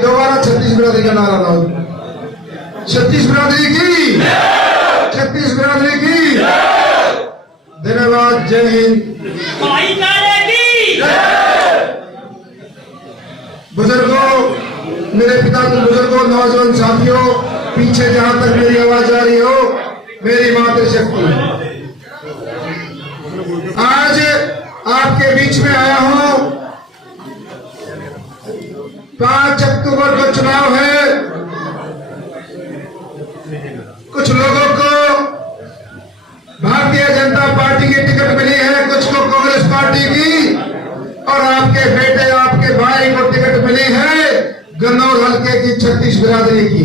दोबारा 36 बिरादरी का नारा लाओ। 36 बिरादरी की, 36 बिरादरी की धन्यवाद। जय हिंद। बुजुर्गों, मेरे पिता के बुजुर्गों, नौजवान साथियों, पीछे जहां तक मेरी आवाज आ रही हो, मेरी मातृशक्ति, आज आपके बीच में आया हूं। 5 अक्टूबर को चुनाव है। कुछ लोगों को भारतीय जनता पार्टी की टिकट मिली है, कुछ को कांग्रेस पार्टी की, और आपके बेटे, आपके भाई को टिकट मिली है गन्नौर हल्के की 36 बिरादरी की।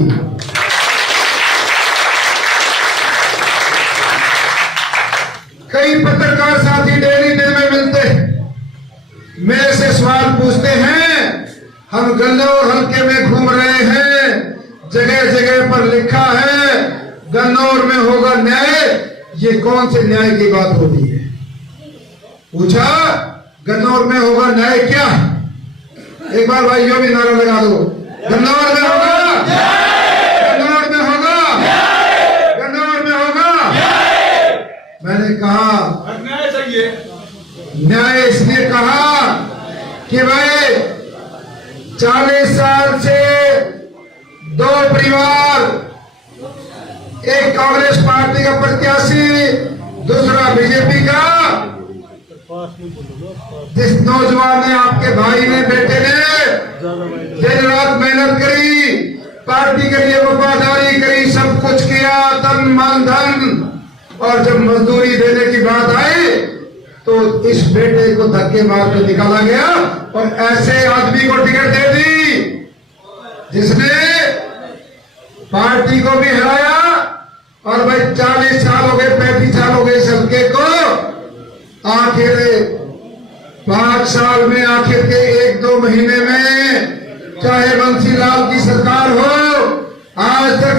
कई पत्रकार साथी डेली दिन में मिलते मेरे से सवाल पूछते हैं, हम गन्नौर हल्के में घूम रहे हैं, जगह जगह पर लिखा है गन्नौर में होगा न्याय, ये कौन से न्याय की बात होती है? पूछा गन्नौर में होगा न्याय क्या? एक बार भाई यो भी नारा लगा दो, गन्नौर में होगा, गन्नौर में होगा, गन्नौर में होगा। मैंने कहा न्याय चाहिए। न्याय इसलिए कहा कि भाई 40 साल से 2 परिवार, एक कांग्रेस पार्टी का प्रत्याशी, दूसरा बीजेपी का, जिस नौजवान ने, आपके भाई ने, बेटे ने दिन रात मेहनत करी, पार्टी के लिए वफादारी करी, सब कुछ किया, तन मन धन, और जब मजदूरी देने की बात आई तो इस बेटे को धक्के मार के निकाला गया और ऐसे आदमी को टिकट दे दी जिसने पार्टी को भी हराया। और भाई 40 साल हो गए, 35 साल हो गए इस हल्के को, आखिर 5 साल में, आखिर के 1-2 महीने में, चाहे बंसीलाल की सरकार हो, आज तक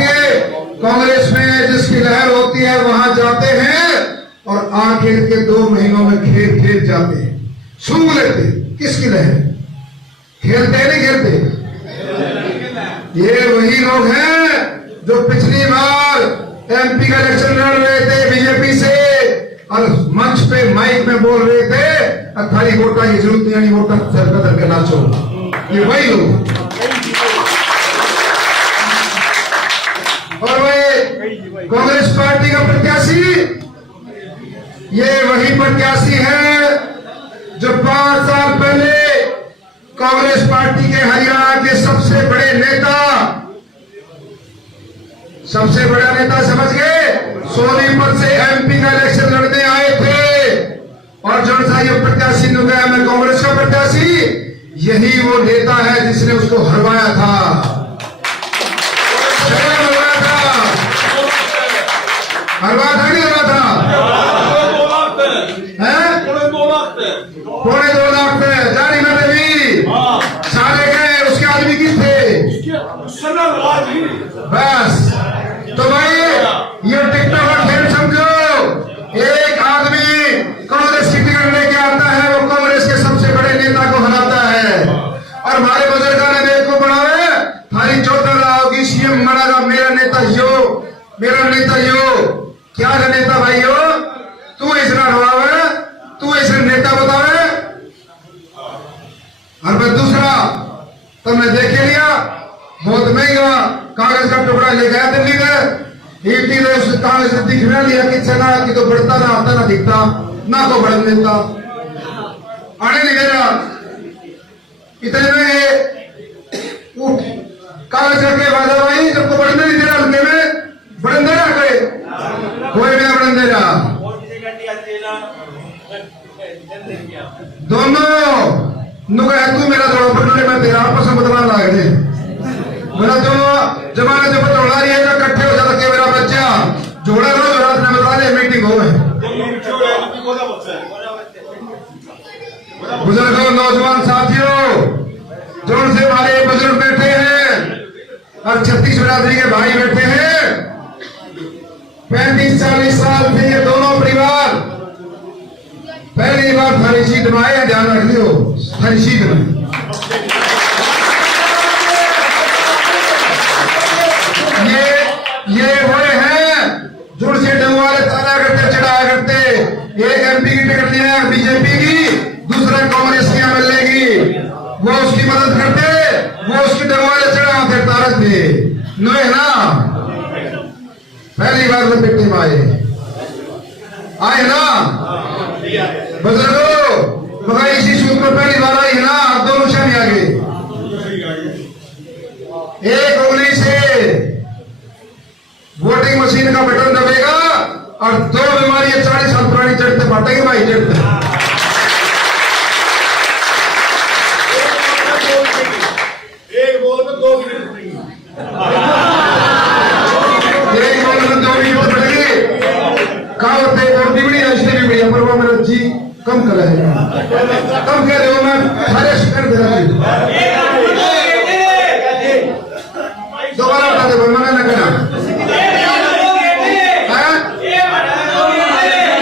कांग्रेस में जिसकी लहर होती है वहां जाते हैं और आखिर के 2 महीनों में खेल जाते हैं, सूंघ लेते। किसकी लहर? खेलते नहीं खेलते? ये वही लोग हैं जो पिछली बार एमपी का इलेक्शन लड़ रहे थे बीजेपी से और मंच पे माइक में बोल रहे थे, थारी वोटा की जरूरत नहीं, वोटा सर कदर के नाचो। ये वही लोग। और वे कांग्रेस पार्टी का प्रत्याशी, ये वही प्रत्याशी है जो 5 साल पहले कांग्रेस पार्टी के हरियाणा के सबसे बड़े नेता, सबसे बड़ा नेता समझ गए, सोनीपत से एमपी का इलेक्शन लड़ने आए थे और जो सा ये प्रत्याशी ने कहा मैं कांग्रेस का प्रत्याशी, यही वो नेता है जिसने उसको हरवाया था। हरवा था नहीं हरवा था? पौने 2 लाख पे जारी में भी सारे गए। उसके आदमी किस थे? बस। तो भाई ये टिकटॉक का खेल समझो। एक आदमी कांग्रेस की टिकट लेके आता है, वो कांग्रेस के सबसे बड़े नेता को हराता है। और हमारे बुजुर्गों ने देश को बढ़ावे, थारी चौथा रहा होगी सीएम मरागा, मेरा नेता यो, मेरा नेता यो। क्या है नेता भाइयों? तू इसरा रवावे, तू इसे नेता बतावे। और मैं दूसरा तुमने देख लिया, बहुत महंगा कागज का टुकड़ा ले गया दिल्ली में, ईटी ने उस कागज से दिखना लिया कि चना कि तो बढ़ता ना आता ना दिखता ना को बढ़ लेता आने नहीं गया। इतने में उठ कागज रखे वादा भाई जब को बढ़ने नहीं दे रहा, हल्के में बढ़न दे रहा, कोई भी बढ़न दे रहा। दोनों नुका तू मेरा जोड़ा पटोले, मैं तेरा आपस में बदलाव ला गए। मेरा जो जमाने जो बदला रही है जो इकट्ठे हो जाता के मेरा बच्चा जोड़ा लो, जो रात में बता दे मीटिंग हो। बुजुर्गों, नौजवान साथियों, जोर से हमारे बुजुर्ग बैठे हैं और 36 बिरादरी के भाई बैठे हैं। 35-40 साल से ये दोनों परिवार पहली बार थारी सीट में आए, ध्यान रख लियो, थारी सीट में ये वो हैं जुड़ से डंग वाले ताना करते चढ़ाया करते। एक MP की टिकट लिया बीजेपी की, दूसरा कांग्रेस की मिलेगी, वो उसकी मदद करते, वो उसकी डंग वाले चढ़ाते तारक थे नो है ना। पहली बार तो बेटे में आए ना बुजुर्गो, मगर इसी सूट में पहली बार आई है ना। दोनों शामी आ गए, एक उंगली से वोटिंग मशीन का बटन दबेगा और दो बीमारियां 40 साल पुरानी चढ़ते बांटेंगे भाई, चढ़ते एक बोल में दो और भी बड़ी ऐसे भी बढ़िया, पर वो मेरा जी कम कर रहे हैं, कम कह रहे हो। मैं सारे शिकार दे रहा हूँ, दोबारा बता दे, मना न करना।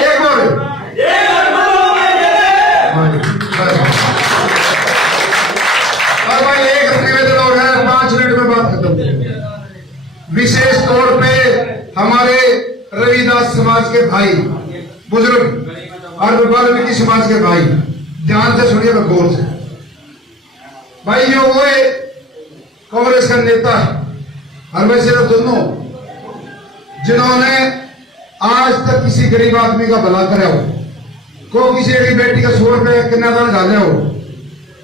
एक और भाई एक निवेदन और है, 5 मिनट में बात खत्म। विशेष तौर पे हमारे रविदास समाज के भाई बुजुर्ग और वाल्मीकि समाज के भाई, ध्यान से सुनिएगा, गौर से। भाई ये वो कांग्रेस का नेता है और मैं सिर्फ दोनों जिन्होंने आज तक किसी गरीब आदमी का भला करे हो, को किसी की बेटी का 100 रुपये कन्यादान डाले हो,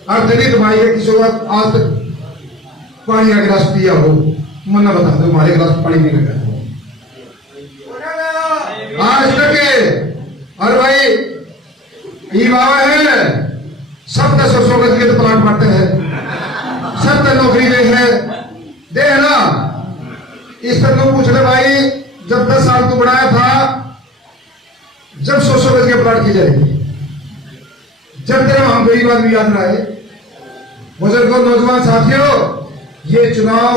और दलित भाई है किसी का आज तक पानी का गिलास पिया हो, मना बता दो हमारे गिलास पानी नहीं लगा आज तक है। और भाई ये बाबा है, सब 10-100 गज के तो प्लाट बांटते हैं, सब तो नौकरी दे है ना। इस पर लोग पूछ रहे भाई, जब 10 साल तू बढ़ाया था, जब 100 गज के प्लाट की जाएगी, जब तेरा हम गरीब आदमी याद रहे। बुजुर्गों, नौजवान साथियों, ये चुनाव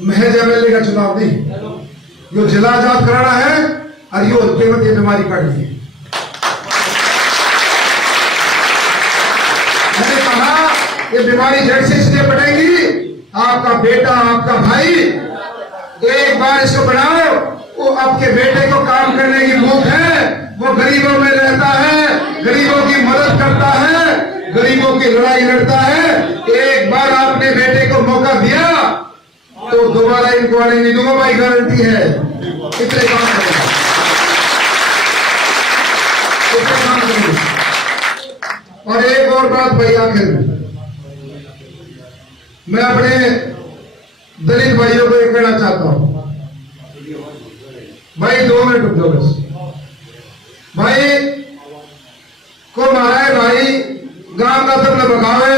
महज MLA का चुनाव नहीं, जो जिला आजाद कराना है और ये केवल ये बीमारी पड़ रही है। मैंने कहा ये बीमारी जड़ से इसलिए पड़ेगी, आपका बेटा, आपका भाई एक बार इसको बनाओ, वो आपके बेटे को काम करने की भूख है, वो गरीबों में रहता है, गरीबों की मदद करता है, गरीबों की लड़ाई लड़ता है। एक बार आपने बेटे को मौका दिया तो दोबारा इनको आने नहीं दूंगा भाई, गारंटी है। कितने काम करेंगे, कितने काम करेंगे। और एक और बात भाई, आखिर में मैं अपने दलित भाइयों को एक कहना चाहता हूं, भाई 2 मिनट रुक जाओ बस। भाई को मारा है भाई, गांव का सब लोग बगावे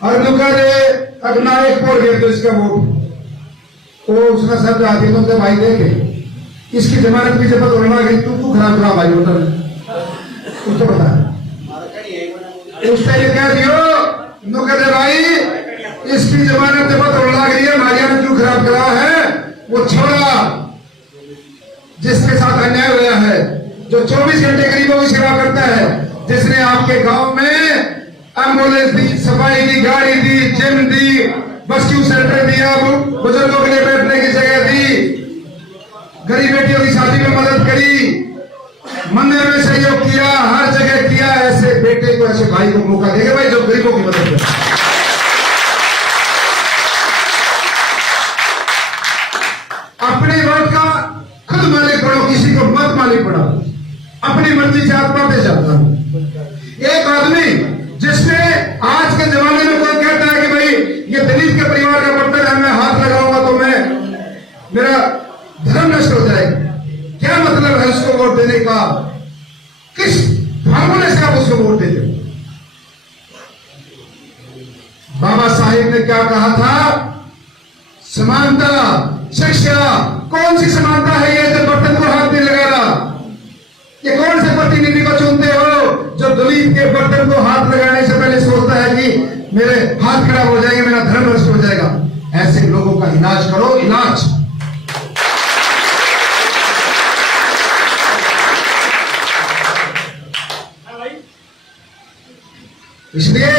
और दुखा दे अपना एक पोर घेर दो इसका वोट, वो उसका सब जाती तो उनसे भाई देखे इसकी जमानत पीछे पता होना गई, तू खराब करा भाई वोटर उसको बता, उससे ये कह दियो नु कहते भाई इसकी जमानत जब पता होने लग रही है, मारिया ने क्यों खराब करा है, वो छोड़ा जिसके साथ अन्याय हुआ है, जो 24 घंटे गरीबों की सेवा करता है, जिसने आपके गांव में एम्बुलेंस दी, सफाई दी, गाड़ी दी, जिम दी, रेस्क्यू सेंटर दिया, बुजुर्गों के लिए बैठने की जगह दी, गरीब बेटियों की शादी में मदद करी, मंदिर में सहयोग किया, हर जगह किया। ऐसे बेटे को, ऐसे भाई को मौका देगा भाई जो गरीबों की मदद करे। अपने वोट का खुद मालिक बनो, किसी को मत मालिक बनाओ, अपनी मर्जी से आत्मा पे चलता है। एक आदमी जिसने आज के जमाने में कोई कहता है कि भाई ये दलित के परिवार का बर्तन है, मैं हाथ लगाऊंगा तो मेरा धर्म नष्ट हो जाएगा, क्या मतलब है उसको वोट देने का, किस फार्मूले से आप उसको वोट देते हो। बाबा साहेब ने क्या कहा था, समानता, शिक्षा। कौन सी समानता है ये जो बर्तन को हाथ नहीं लगा रहा, ये कौन से प्रतिनिधि को चुनते हो जो दलित के बर्तन को हाथ लगाने से पहले सोचता है कि मेरे हाथ खराब हो जाएंगे, मेरा धर्म नष्ट हो जाएगा। ऐसे लोगों का इलाज करो, इलाज। इसलिए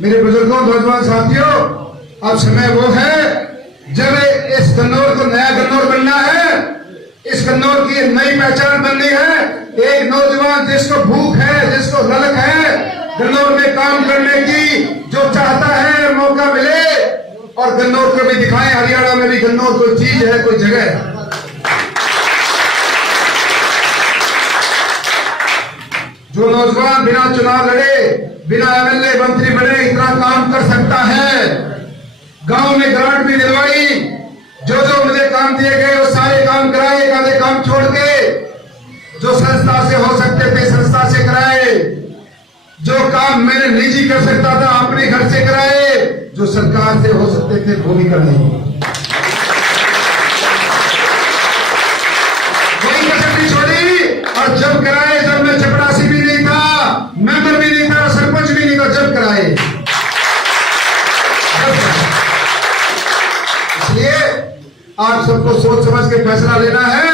मेरे बुजुर्गों, नौजवान साथियों, अब समय वो है जब इस गन्नौर को नया गन्नौर बनना है, इस गन्नौर की नई पहचान बननी है। एक नौजवान जिसको भूख है, जिसको ललक है गन्नौर में काम करने की, जो चाहता है मौका मिले और गन्नौर को भी दिखाएं, हरियाणा में भी गन्नौर कोई चीज है, कोई जगह है। जो नौजवान बिना चुनाव लड़े, बिना एमएलए मंत्री बने इतना काम कर सकता है, गांव में ग्रांट भी दिलवाई, जो मुझे काम दिए गए वो सारे काम कराए, एक आधे काम छोड़ के, जो संस्था से हो सकते थे संस्था से कराए, जो काम मैंने निजी कर सकता था अपने घर से कराए, जो सरकार से हो सकते थे वो भी करने। कोई कसर नहीं छोड़ी। और जब कराए, जब मैं चपरासी भी नहीं था, मेंबर भी नहीं था, सरपंच भी नहीं था, जब कराए। इसलिए आप सबको सोच समझ के फैसला लेना है।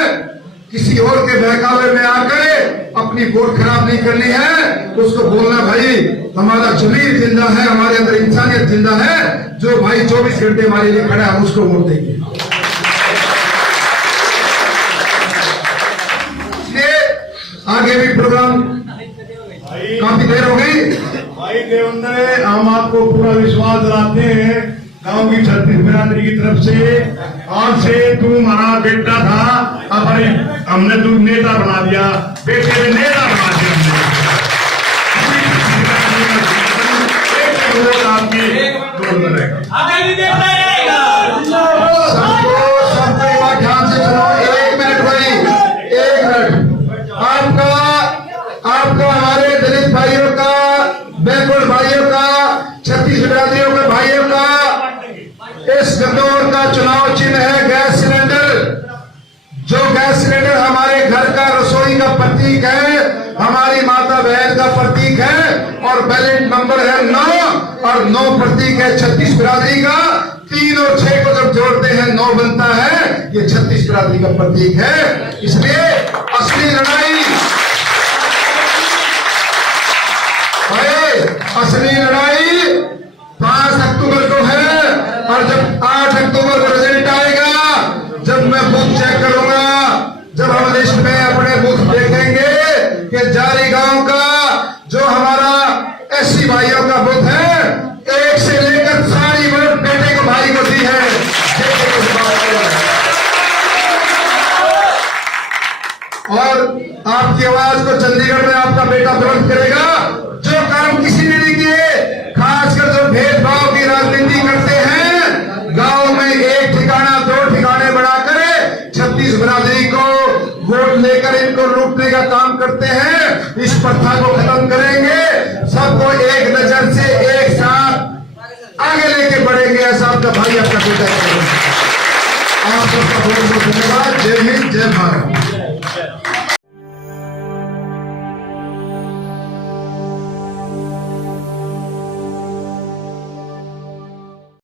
किसी और के बहकावे में आकर अपनी वोट खराब नहीं करनी है। उसको बोलना भाई हमारा जमीर जिंदा है, हमारे अंदर इंसानियत जिंदा है, जो भाई 24 घंटे हमारे लिए खड़ा है उसको वोट देंगे। इसलिए आगे भी प्रोग्राम काफी देर हो गई। भाई देवेंद्र, हम आपको पूरा विश्वास दिलाते हैं गांव की छत्तीस बिरादरी की तरफ से, आज से तू हमारा बेटा था, अब भाई हमने तू नेता बना दिया, बेटे में नेता बना दिया हमने। वोट आपकी गोद में रहेगा। सबको एक बार ध्यान से सुनो। एक मिनट भाई, एक मिनट। आपका हमारे दलित भाइयों का, बैकवर्ड भाइयों का, छत्तीस बिरादरियों के भाइयों का इस गन्नौर का चुनाव चिन्ह है गैस सिलेंडर। जो गैस सिलेंडर हमारे घर का रसोई का प्रतीक है, हमारी माता बहन का प्रतीक है, और बैलेट नंबर है 9 और 9 प्रतीक है 36 बिरादरी का। 3 और 6 को जब जोड़ते हैं 9 बनता है, ये 36 बिरादरी का प्रतीक है। इसलिए असली लड़ाई, असली लड़ाई 5 अक्टूबर को है। और जब 8 अक्टूबर को रिजल्ट आएगा, जब मैं बूथ चेक करूंगा, जब हम लिस्ट में अपने बूथ देखेंगे कि जारी गांव का जो हमारा एससी भाइयों का बूथ है, 1 से लेकर सारी वोट बेटे को भाई को दी है। और आपकी आवाज को चंडीगढ़ में आपका बेटा बुलंद करेगा। जो काम किसी ने नहीं किए, खासकर जो भेदभाव की राजनीति करते हैं, गांव में 1 ठिकाना 2 ठिकाने बढ़ाकर 36 बिरादरी को वोट लेकर इनको लूटने का काम करते हैं, इस प्रथा को खत्म करेंगे। सबको एक नजर से एक साथ आगे लेके बढ़ेंगे। ऐसा आपका भाई, आपका बेटा, आप सबका बहुत बहुत